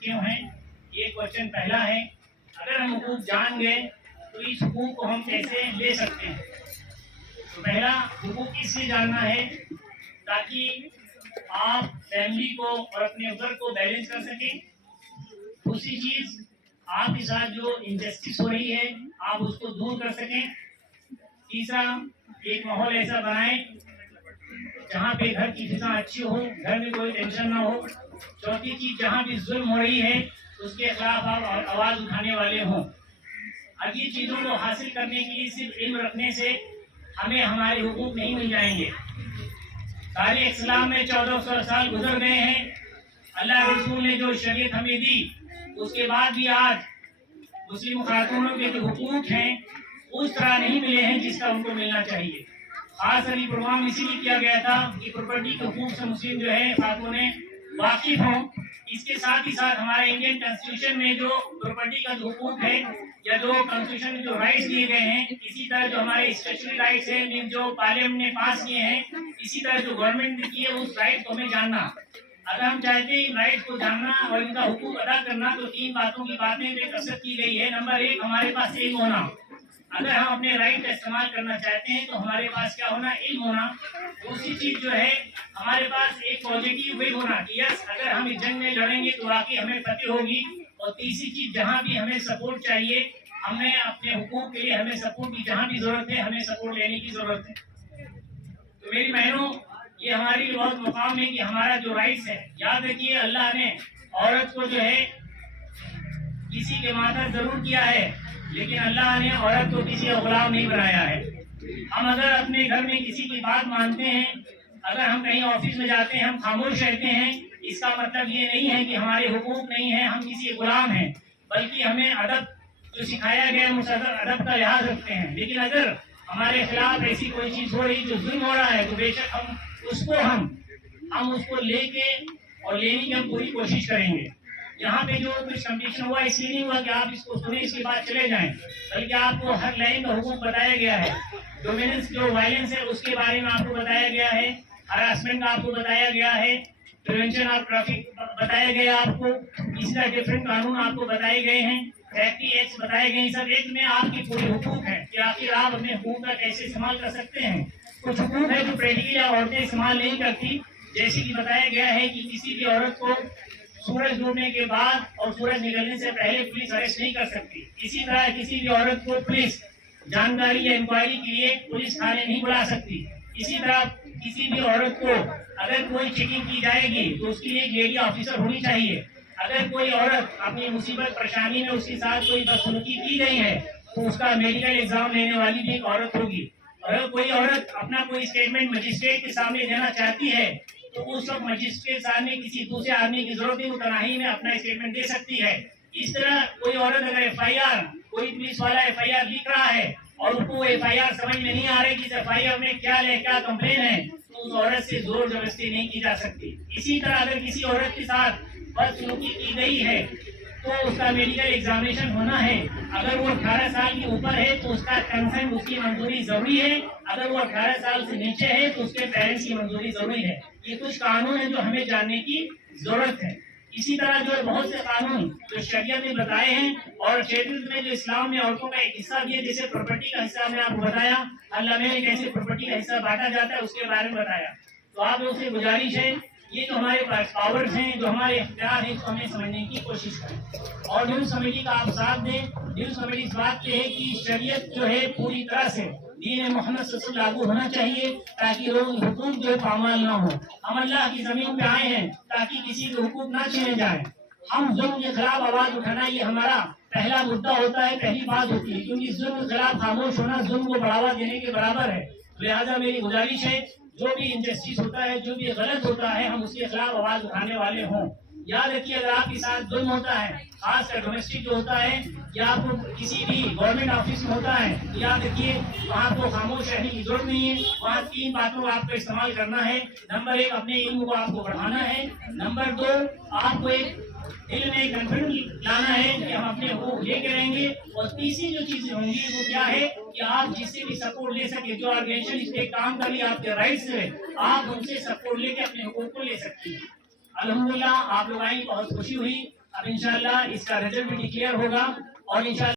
کیوں ہیں؟ یہ کوشچن پہلا ہے. اگر ہم حقوق جان گئے تو اس حقوق کو ہم کیسے لے سکتے ہیں؟ تو پہلا حقوق اس لیے جاننا ہے تاکہ آپ فیملی کو اور اپنے ادھر کو بیلنس کر سکیں. دوسری چیز، آپ کے ساتھ جو انجسٹس ہو رہی ہے آپ اس کو دور کر سکیں. تیسرا، ایک ماحول ایسا بنائیں جہاں پہ گھر کی فضا اچھی ہو، گھر میں کوئی ٹینشن نہ ہو. چوتھی چیز، جہاں بھی ظلم ہو رہی ہے اس کے خلاف آپ آواز اٹھانے والے ہوں. اب یہ چیزوں کو حاصل کرنے کے لیے صرف علم رکھنے سے ہمیں ہمارے حقوق نہیں مل جائیں گے. تاریخ اسلام میں 1400 سال گزر گئے ہیں. اللہ رسول نے جو شریعت ہمیں دی اس کے بعد بھی آج مسلم خاتونوں کے جو حقوق ہیں اس طرح نہیں ملے ہیں جس کا ان کو ملنا چاہیے. خاص ابھی پروگرام اسی لیے کیا گیا تھا کہ پراپرٹی کے حقوق سے مسلم جو ہے خاتونیں واقف ہوں. اس کے ساتھ ہی ساتھ ہمارے انڈین کانسٹیٹیوشن میں جو پراپرٹی کا جو حقوق ہے یا جو کانسٹیٹیوشن میں جو رائٹس دیے گئے ہیں، اسی طرح جو ہمارے اسٹیچوری رائٹس ہیں جو پارلیمنٹ نے پاس کیے ہیں، اسی طرح جو گورنمنٹ نے کیے اس رائٹ کو ہمیں جاننا. اگر ہم چاہتے ہیں ان رائٹس کو جاننا اور ان کا حقوق ادا کرنا تو 3 باتوں کی باتیں پہ کثرت کی گئی ہے. نمبر 1، ہمارے پاس علم ہونا. اگر ہم اپنے رائٹ کا استعمال کرنا چاہتے ہیں تو ہمارے پاس کیا ہونا؟ علم ہونا. دوسری چیز جو ہے ہمارے پاس ایک پازیٹیو وے ہونا کہ یس اگر ہم اس جنگ میں لڑیں گے تو واقعی ہمیں فتح ہوگی. اور تیسری چیز، جہاں بھی ہمیں سپورٹ چاہیے، ہمیں اپنے حقوق کے لیے ہمیں سپورٹ کی جہاں بھی ضرورت ہے ہمیں سپورٹ لینے کی ضرورت ہے. تو میری بہنوں، یہ ہماری بہت مقام ہے کہ ہمارا جو رائٹس ہے، یاد رکھیے اللہ نے عورت کو جو ہے کسی کے ماتحت ضرور کیا ہے لیکن اللہ نے عورت کو کسی کا غلام نہیں بنایا ہے. ہم اگر اپنے گھر میں کسی کی بات مانتے ہیں، اگر ہم کہیں آفس میں جاتے ہیں ہم خاموش رہتے ہیں، اس کا مطلب یہ نہیں ہے کہ ہمارے حقوق نہیں ہیں، ہم کسی غلام ہیں، بلکہ ہمیں ادب جو سکھایا گیا ہم اس ادب کا لحاظ رکھتے ہیں. لیکن اگر ہمارے خلاف ایسی کوئی چیز ہو رہی جو ظلم ہو رہا ہے تو بے شک ہم اس کو لے کے اور لینے کی ہم پوری کوشش کریں گے. یہاں پہ جو کچھ کمپٹیشن ہوا اس لیے نہیں ہوا کہ آپ اس کو سنیں اس کے بعد چلے جائیں، بلکہ آپ کو ہر لائن کا حقوق بتایا گیا ہے. ڈومیننس جو وائلنس ہے اس کے بارے میں آپ کو بتایا گیا ہے، ہراسمنٹ کا آپ کو بتایا گیا ہے، پریونشن آف ٹریفک بتایا گیا آپ کو، اس طرح ڈفرینٹ قانون آپ کو بتائے گئے ہیں، سیفٹی ایکٹ بتائے گئے ہیں. سب ایک میں آپ کے پورے حقوق ہیں کہ آخر آپ اپنے حقوق کا کیسے استعمال کر سکتے ہیں. کچھ حقوق ہے جو پریکٹیکلی عورتیں استعمال نہیں کرتی، جیسے کہ بتایا گیا ہے کہ کسی بھی عورت کو سورج ڈوبنے کے بعد اور سورج نکلنے سے پہلے پولیس اریسٹ نہیں کر سکتی. اسی طرح کسی بھی عورت کو پولیس جانکاری یا انکوائری کے لیے پولیس تھانے نہیں بلا سکتی. اسی طرح کسی بھی عورت کو اگر کوئی چیکنگ کی جائے گی تو اس کے لیے ایک لیڈی آفیسر ہونی چاہیے. اگر کوئی عورت اپنی مصیبت پریشانی میں اس کے ساتھ کوئی بدسلوکی کی گئی ہے تو اس کا میڈیکل ایگزام لینے والی بھی ایک عورت ہوگی. اگر کوئی عورت اپنا کوئی اسٹیٹمنٹ مجسٹریٹ کے سامنے دینا چاہتی ہے تو اس وقت مجسٹریٹ سامنے کسی دوسرے آدمی کی ضرورت نہیں، وہ تنہائی میں اپنا اسٹیٹمنٹ دے سکتی ہے. اس طرح کوئی عورت اگر کوئی پولیس والا FIR لکھ رہا ہے اور ان کو FIR سمجھ میں نہیں آ رہی کہ FIR میں کیا کمپلین ہے تو اس عورت سے زور زبردستی نہیں کی جا سکتی. اسی طرح اگر کسی عورت کے ساتھ بدسلوکی کی گئی ہے تو اس کا میڈیکل ایگزامینیشن ہونا ہے. اگر وہ 18 سال کے اوپر ہے تو اس کا کنسنٹ، اس کی منظوری ضروری ہے. اگر وہ 18 سال سے نیچے ہے تو اس کے پیرنٹس کی منظوری ضروری ہے. یہ کچھ قانون ہیں جو ہمیں جاننے کی ضرورت ہے. اسی طرح جو بہت سے قانون جو شریعت نے بتائے ہیں اور شریعت میں جو اسلام میں عورتوں کا ایک حصہ بھی ہے، جیسے پراپرٹی کا حصہ میں آپ کو بتایا، اللہ میں کیسے پراپرٹی کا حصہ بانٹا جاتا ہے اس کے بارے میں بتایا. تو آپ لوگوں سے گزارش ہے یہ جو ہمارے پاس پاورز ہیں، جو ہمارے اختیار ہیں، اس کو ہمیں سمجھنے کی کوشش کریں اور نیوز کمیٹی کا آپ ساتھ دیں. نیوز کمیٹی اس بات پہ ہے کہ شریعت جو ہے پوری طرح سے دین محمد صلی اللہ علیہ وسلم لاگو ہونا چاہیے تاکہ لوگ حقوق جو پامال نہ ہو. ہم اللہ کی زمین پہ آئے ہیں تاکہ کسی کے حقوق نہ چھینے جائیں. ہم ظلم کے خلاف آواز اٹھانا یہ ہمارا پہلا مدعا ہوتا ہے، پہلی بات ہوتی ہے، کیونکہ ظلم کے خلاف خاموش ہونا ظلم کو بڑھاوا دینے کے برابر ہے. لہٰذا میری گزارش ہے جو بھی انجسٹس ہوتا ہے، جو بھی غلط ہوتا ہے، ہم اس کے خلاف آواز اٹھانے والے ہوں. یاد رکھیے اگر آپ کے ساتھ ظلم ہوتا ہے، خاص کر ڈومیسٹک جو ہوتا ہے یا آپ کو کسی بھی گورنمنٹ آفس میں ہوتا ہے، یاد رکھیے وہاں کو خاموش رہنے کی ضرورت نہیں ہے. وہاں 3 باتوں کا آپ کو استعمال کرنا ہے. نمبر 1، اپنے علم کو آپ کو بڑھانا ہے. نمبر 2، آپ کو ایک دل میں کانفیڈنس لانا ہے کہ ہم اپنے حقوق لے کے رہیں گے. اور تیسری جو چیزیں ہوں گی وہ کیا ہے کہ آپ جس سے بھی سپورٹ لے سکے، جو آرگنائزیشن اس پہ کام کر رہی ہے آپ کے رائٹس ہے، آپ ان سے سپورٹ لے کے اپنے حقوق کو لے سکتی ہیں. الحمدللہ آپ لوگ آئیں، بہت خوشی ہوئی. اب انشاءاللہ اس کا رزلٹ بھی ڈکلیئر ہوگا اور انشاءاللہ